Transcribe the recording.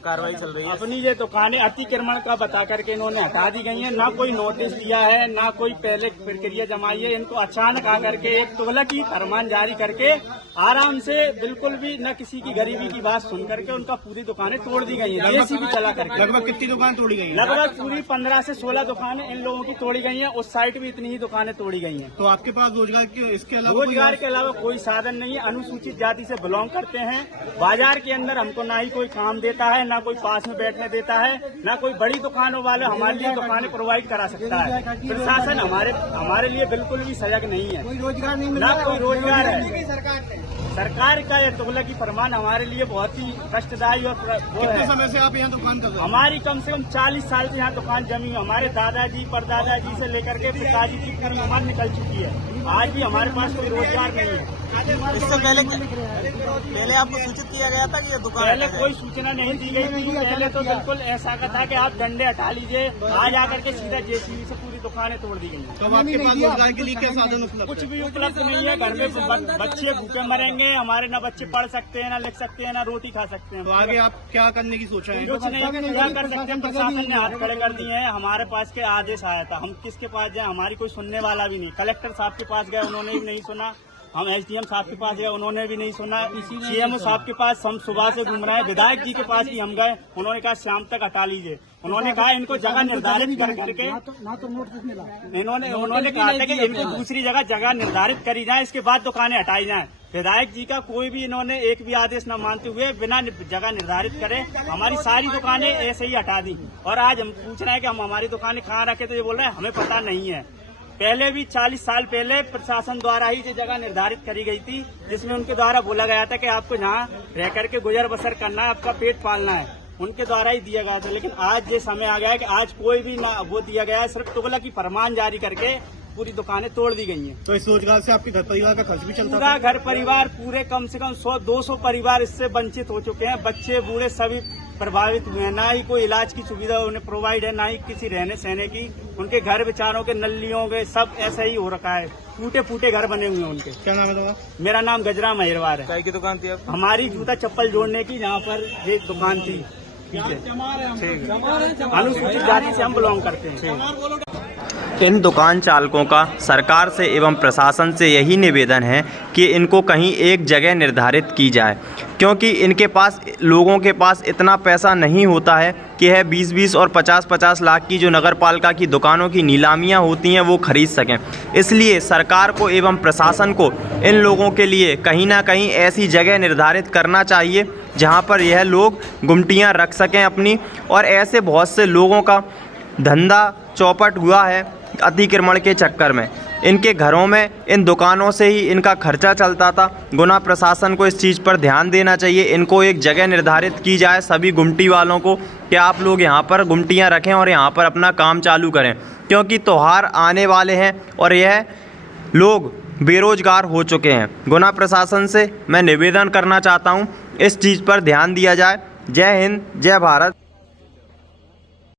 कार्रवाई चल रही है। अपनी ये दुकानें अतिक्रमण का बता करके इन्होंने हटा दी गई हैं। ना कोई नोटिस दिया है, ना कोई पहले प्रक्रिया जमाई है। इनको अचानक आकर के एक तुगलकी फरमान जारी करके आराम से बिल्कुल भी न किसी की गरीबी की बात सुन करके उनका पूरी दुकानें तोड़ दी गई हैं। जेसीबी चला करके लगभग कितनी दुकान तोड़ी गई है? लगभग पूरी 15 से 16 दुकानें इन लोगों की तोड़ी गई हैं। उस साइड भी इतनी ही दुकानें तोड़ी गई हैं। तो आपके पास रोजगार के इसके अलावा रोजगार के अलावा कोई साधन नहीं है। अनुसूचित जाति से बिलोंग करते हैं। बाजार के अंदर हमको ना ही कोई काम देता है, ना कोई पास में बैठने देता है, ना कोई बड़ी दुकानों वाले हमारे लिए दुकानें प्रोवाइड करा सकता है। प्रशासन हमारे लिए बिल्कुल भी सजग नहीं है। कोई रोजगार नहीं, ना कोई रोजगार है। सरकार का यह तुगलकी फरमान हमारे लिए बहुत ही कष्टदायी और वो है। कितने समय से आप यहाँ दुकान कर रहे हैं? हमारी कम से कम 40 साल से यहाँ दुकान जमी। हमारे दादाजी परदादाजी से लेकर के पिताजी की पूरी उम्र निकल चुकी है। आज भी हमारे पास कोई रोजगार नहीं है। इससे पहले आपको सूचित किया गया था कि ये दुकान? पहले कोई सूचना नहीं दी गई थी। पहले तो बिल्कुल ऐसा था कि आप डंडे हटा लीजिए, आज आकर के सीधा जेसीबी से पूरी दुकानें तोड़ दी गई। तो आपके पास रोजगार के लिए क्या साधन उपलब्ध? कुछ भी उपलब्ध नहीं है। घर में बच्चे भूखे मरेंगे। हमारे ना बच्चे पढ़ सकते हैं, ना लिख सकते हैं, ना रोटी खा सकते हैं। तो आगे आप क्या करने की सोच रहे हैं? कुछ नहीं क्या कर सकते हैं। प्रशासन ने हाथ खड़े कर दिए हैं। हमारे पास के आदेश आया था, हम किसके पास जाए? हमारी कोई सुनने वाला भी नहीं। कलेक्टर साहब के पास गए, उन्होंने भी नहीं सुना। हम एसडीएम साहब के पास गए, उन्होंने भी नहीं सुना। सीएम साहब के पास हम सुबह से घूम रहे हैं। विधायक जी के पास भी हम गए, उन्होंने कहा शाम तक हटा लीजिए। उन्होंने कहा इनको जगह निर्धारित कर करके उन्होंने कहा था कि इनको दूसरी जगह निर्धारित करी जाए, इसके बाद दुकानें हटाई जाएं। विधायक जी का कोई भी इन्होंने एक भी आदेश न मानते हुए बिना जगह निर्धारित करे हमारी सारी दुकानें ऐसे ही हटा दी। और आज हम पूछ रहे हैं कि हम हमारी दुकानें कहाँ रखे, तो ये बोल रहे हैं हमें पता नहीं है। पहले भी 40 साल पहले प्रशासन द्वारा ही ये जगह निर्धारित करी गई थी, जिसमें उनके द्वारा बोला गया था कि आपको यहाँ रह करके गुजर बसर करना है, आपका पेट पालना है। उनके द्वारा ही दिया गया था। लेकिन आज ये समय आ गया है कि आज कोई भी ना वो दिया गया है, सिर्फ तुगलकी फरमान जारी करके पूरी दुकानें तोड़ दी गई हैं। तो इस रोजगार से आपके घर परिवार का खर्च भी चलता है? पूरा घर परिवार, पूरे कम से कम 100-200 परिवार इससे वंचित हो चुके हैं। बच्चे बूढ़े सभी प्रभावित हुए हैं। ना ही कोई इलाज की सुविधा उन्हें प्रोवाइड है, ना ही किसी रहने सहने की। उनके घर बेचारों के नलियों के सब ऐसा ही हो रखा है। टूटे फूटे घर बने हुए हैं उनके। क्या नाम है तुम्हारा? मेरा नाम गजरा महिरवार है। चाय की दुकान थी आपकी? हमारी जूता चप्पल जोड़ने की यहाँ पर ये दुकान थी। अनुसूचित जाति से हम बिलोंग करते हैं। इन दुकान चालकों का सरकार से एवं प्रशासन से यही निवेदन है कि इनको कहीं एक जगह निर्धारित की जाए, क्योंकि इनके पास लोगों के पास इतना पैसा नहीं होता है कि है 20-20 और 50-50 लाख की जो नगर पालिका की दुकानों की नीलामियां होती हैं वो खरीद सकें। इसलिए सरकार को एवं प्रशासन को इन लोगों के लिए कहीं ना कहीं ऐसी जगह निर्धारित करना चाहिए जहां पर यह लोग गुमटियां रख सकें अपनी। और ऐसे बहुत से लोगों का धंधा चौपट हुआ है अतिक्रमण के चक्कर में। इनके घरों में इन दुकानों से ही इनका खर्चा चलता था। गुना प्रशासन को इस चीज़ पर ध्यान देना चाहिए। इनको एक जगह निर्धारित की जाए सभी गुमटी वालों को कि आप लोग यहाँ पर गुमटियाँ रखें और यहाँ पर अपना काम चालू करें, क्योंकि त्योहार आने वाले हैं और यह लोग बेरोजगार हो चुके हैं। गुना प्रशासन से मैं निवेदन करना चाहता हूँ इस चीज़ पर ध्यान दिया जाए। जय हिंद, जय भारत।